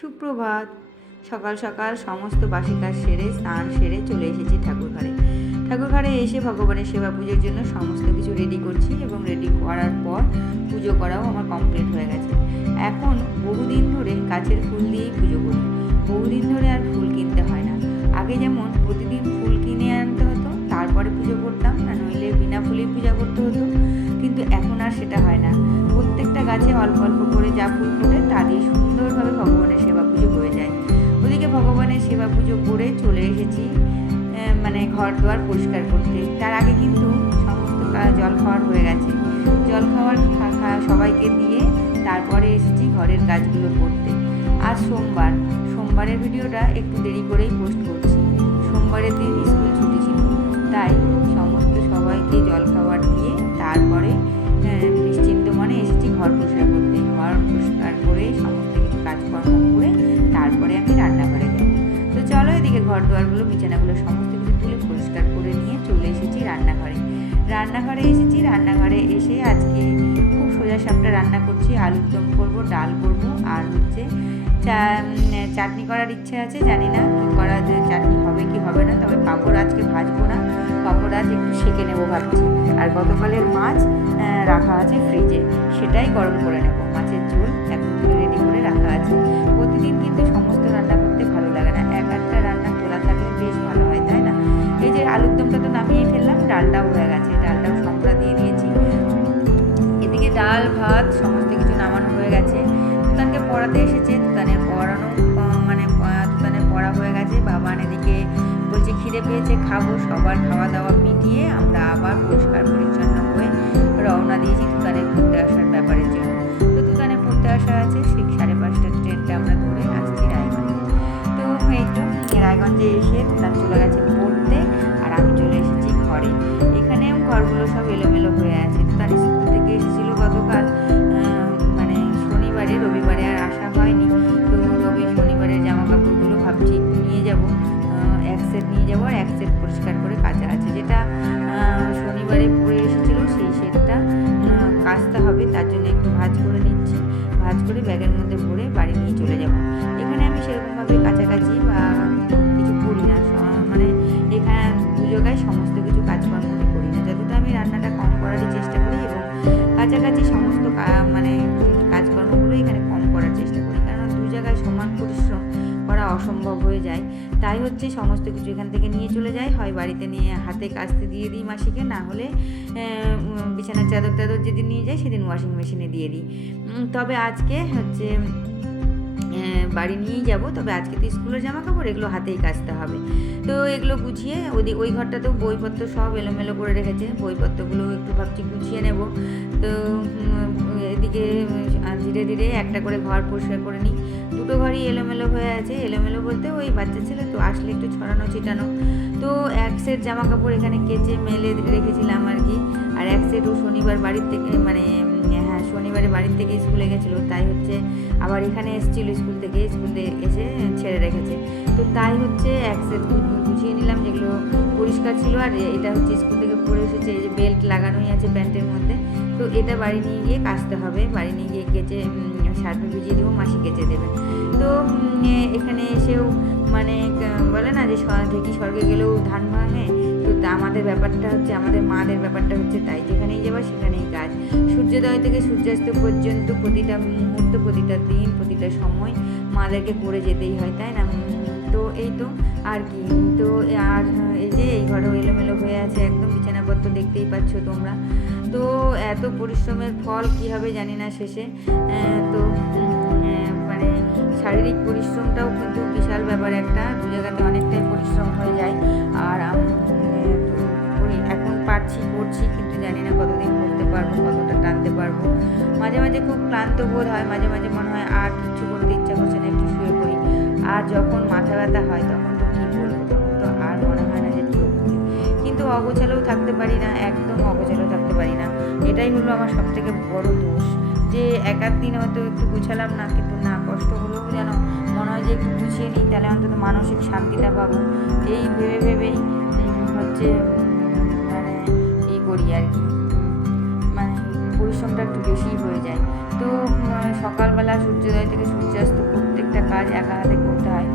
সুপ্রভাত। সকাল সকাল সমস্ত বাসি কাজ সেরে স্নান সেরে চলে এসেছি ঠাকুরঘরে এসে ভগবানের সেবা পুজোর জন্য সমস্ত কিছু রেডি করছি এবং রেডি করার পর পুজো করাও আমার কমপ্লিট হয়ে গেছে। এখন বহুদিন ধরে গাছের ফুল দিয়েই পুজো করি। বহুদিন ধরে আর ফুল কিনতে হয় না। আগে যেমন প্রতিদিন ফুল কিনে আনতে হতো, তারপরে পুজো করতাম, না নইলে বিনা ফুলেই পূজা করতে হতো, কিন্তু এখন আর সেটা হয় না। প্রত্যেকটা গাছে অল্প অল্প করে যা ফুল ফোটে তা দিয়ে সুন্দরভাবে ভগবানের সেবা পুজো হয়ে যায়। ওদিকে ভগবানের সেবা পুজো করে চলে এসেছি ঘর দুয়ার পরিষ্কার করতে। তার আগে কিন্তু সমস্ত জল খাওয়ার হয়ে গেছে। জল খাওয়ার সবাইকে দিয়ে তারপরে এসেছি ঘরের কাজগুলো করতে। আজ সোমবারের ভিডিওটা একটু দেরি করেই পোস্ট করছি। সোমবারের দিন স্কুল ছুটি ছিল, তাই সমস্ত সবাইকে জল খাবার দিয়ে তারপরে নিশ্চিন্ত মনে এসেছি ঘর পরিষ্কার করতে। ঘর পরিষ্কার করে সমস্ত কিছু কাজকর্ম করে তারপরে আমি রান্নাঘরে যাব। তো চলো, এদিকে ঘর দুয়ারগুলো বিছানাগুলো সমস্ত কিছু তুলে পরিষ্কার করে নিয়ে চলে এসেছি রান্নাঘরে এসে আজকে খুব সোজা সাপটা রান্না করছি। আলুর দম করবো, ডাল করবো, আর চাটনি করার ইচ্ছে আছে। জানি না কী করা যায়, চাটনি হবে কি হবে না। তবে পাঁপড় আজকে ভাজবো না, পাঁপড় আজ একটু সেঁকে নেবো ভাবছি। আর গতকালের মাছ রাখা আছে ফ্রিজে, সেটাই গরম করে নেব। মাছের ঝোল এখন রেডি করে রাখা আছে। প্রতিদিন কিন্তু সমস্ত রান্না করতে ভালো লাগে না, এক একটা রান্না তোলা থাকলে বেশ ভালো হয়, তাই না? এই যে আলুর দমটা তো নামিয়ে ফেললাম, ডালটাও হয়ে গেছে, ডালটাও সম্পরা দিয়ে দিয়েছি। এদিকে ডাল ভাত সমস্ত কিছু নামানো হয়ে গেছে। তুতানকে পড়াতে এসেছে, তুতানের পড়ানো তুতানের পড়া হয়ে গেছে। বাবান এদিকে বলছে খিদে পেয়েছে, খাবো। সবার খাওয়া দাওয়া মিটিয়ে আমরা আবার পরিষ্কার পরিচ্ছন্ন হয়ে রওনা দিয়েছি তুতানের পড়তে আসার ব্যাপারের জন্য। তো তুতানে পড়তে আসা আছে, ঠিক 5:30টার ট্রেনটা আমরা ধরে আসছি রায়গঞ্জে। তো এই তো রায়গঞ্জে এসে তুতান চলে গেছে পড়তে, আর আমি চলে এসেছি ঘরে। এখানেও ঘরগুলো সব এলোমেলো হয়ে আছে। তুতান স্কুল থেকে এসেছিলো গতকাল, শনিবারে, রবিবারে আর আসা হয়নি। তো শনিবারের জামা কাপড়গুলো ভাবছি একটু নিয়ে যাবো, এক সেট নিয়ে যাবো, আর এক সেট পরিষ্কার করে কাচা আছে। যেটা শনিবারে পরে এসেছিলো সেই সেটটা কাচতে হবে, তার জন্য একটু ভাঁজ করে নিচ্ছি। ভাঁজ করে ব্যাগের মধ্যে ভরে বাড়ি নিয়ে চলে যাব। এখানে আমি সেরকমভাবে কাছাকাছি বা কিছু করি না, এখানে পুজোগায় সমস্ত কিছু কাজকর্ম করি না। যতটা আমি রান্নাটা কম করারই চেষ্টা করি এবং কাছাকাছি সমস্ত কাজকর্মগুলো এখানে কম করার চেষ্টা করি, কারণ দু জায়গায় সমান পরিশ্রম করা অসম্ভব হয়ে যায়। তাই হচ্ছে সমস্ত কিছু এখান থেকে নিয়ে চলে যায়, হয় বাড়িতে নিয়ে হাতে কাচতে দিয়ে দিই মাসিকে, না হলে বিছানার চাদর যেদিন নিয়ে যাই সেদিন ওয়াশিং মেশিনে দিয়ে দিই। তবে আজকে হচ্ছে বাড়ি নিয়েই যাব। তবে আজকে তো স্কুলের জামা কাপড়, এগুলো হাতেই কাচতে হবে। তো এগুলো গুছিয়ে ওই ঘরটাতেও বইপত্র সব এলোমেলো করে রেখেছে, বইপত্রগুলো একটু ভাবছি গুছিয়ে নেব। তো এদিকে ধীরে ধীরে একটা করে ঘর পরিষ্কার করে নিই। দুটো ঘরই এলোমেলো হয়ে আছে। এলোমেলো বলতে ওই বাচ্চা ছেলে তো আসলে একটু ছড়ানো ছিটানো। তো এক সেট জামা কাপড় এখানে কেচে মেলে রেখেছিলাম আর কি, আর এক সেট ও শনিবারে বাড়ির থেকে স্কুলে গেছিলো, তাই হচ্ছে আবার এখানে এসেছিলো স্কুল থেকে এসে ছেড়ে রেখেছে। তো তাই হচ্ছে এক সেট গুছিয়ে নিলাম, যেগুলো পরিষ্কার ছিল। আর এটা হচ্ছে স্কুল থেকে পরে এসেছে, এই যে বেল্ট লাগানোই আছে প্যান্টের মধ্যে। তো এটা বাড়ি নিয়ে গিয়ে কাচতে হবে, বাড়ি নিয়ে গিয়ে কেচে সার্ফে ভিজিয়ে দেবো, মাসি কেচে দেবে। তো এখানে এসেও বলে না যে ঢেকি স্বর্গে গেলেও ধান ভাঙে, তো আমাদের ব্যাপারটা হচ্ছে, আমাদের মাদের ব্যাপারটা হচ্ছে তাই, যেখানেই যাবা সেখানেই কাজ। সূর্যোদয় থেকে সূর্যাস্ত পর্যন্ত প্রতিটা মুহূর্ত, প্রতিটা দিন, প্রতিটা সময় মাদেরকে করে যেতেই হয়, তাই না? তো এই তো আর কি। তো আর এই যে এই ঘরেও এলোমেলো হয়ে আছে একদম, বিছানাপত্র দেখতেই পাচ্ছ তোমরা। তো এত পরিশ্রমের ফল কী হবে জানি না শেষে। তো শারীরিক পরিশ্রমটাও কিন্তু বিশাল ব্যাপার একটা, দু জায়গাতে অনেকটাই পরিশ্রম হয়ে যায়। আর এখন করছি, কিন্তু জানি না কতদিন করতে পারবো, কতটা টানতে পারবো। মাঝে মাঝে খুব ক্লান্ত বোধ হয়, মাঝে মাঝে মনে হয় আর কিছু করতে ইচ্ছা করছে না, একটু শুয়ে পড়ি। আর যখন মাথা ব্যথা হয় তখন তো কী বলবো, তখন তো আর মনে হয় না যে চোখ খুলি। কিন্তু অগোছালেও থাকতে পারি না, একদম অগোছালেও থাকতে পারি না। এটাই হলো আমার সবথেকে বড় দোষ, যে এক দিন হয়তো একটু গুছালাম না, কিন্তু না, কষ্ট হলেও যেন মনে হয় যে একটু গুছিয়ে নিই, তাহলে অন্তত মানসিক শান্তিটা পাবো। এই ভেবেই হচ্ছে করি আর কি, পরিশ্রমটা একটু বেশিই হয়ে যায়। তো সকালবেলা সূর্যোদয় থেকে সূর্যাস্ত প্রত্যেকটা কাজ কাজ একা হাতে করতে হয়।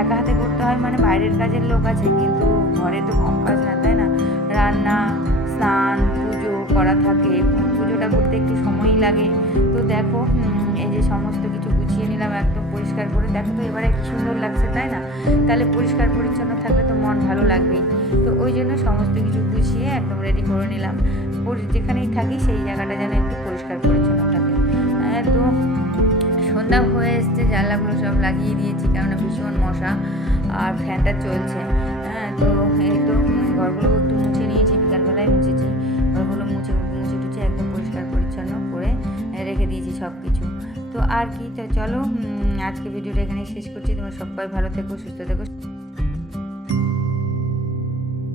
একা হাতে করতে হয় মানে বাইরের কাজের লোক আছে, কিন্তু ঘরে তো কম কাজ না, তাই না? রান্না, স্নান, পুজো করা থাকে, পুজোটা করতে একটু সময়ই লাগে। তো দেখো এই যে সমস্ত কিছু গুছিয়ে নিলাম একদম পরিষ্কার করে। দেখো তো এবারে কি সুন্দর লাগছে, তাই না? তাহলে পরিষ্কার পরিচ্ছন্ন থাকলে তো মন ভালো লাগবেই। তো ওই জন্য সমস্ত কিছু গুছিয়ে একদম রেডি করে নিলাম। যেখানেই থাকি সেই জায়গাটা যেন একটু পরিষ্কার পরিচ্ছন্ন থাকে। তো সন্ধ্যা হয়ে এসছে, জানলাগুলো সব লাগিয়ে দিয়েছি, কেননা ভীষণ মশা আর ফ্যানটা চলছে। তো এই তো ঘরগুলো একটু মুছে নিয়েছি, বিকালবেলায় মুছেছি। ঘরগুলো মুছে টুছে একদম পরিষ্কার পরিচ্ছন্ন করে রেখে দিয়েছি সব কিছু। তো আর কি, তো চলো আজকে ভিডিওটা এখানে শেষ করছি। তোমরা সবাই ভালো থেকো, সুস্থ থেকো।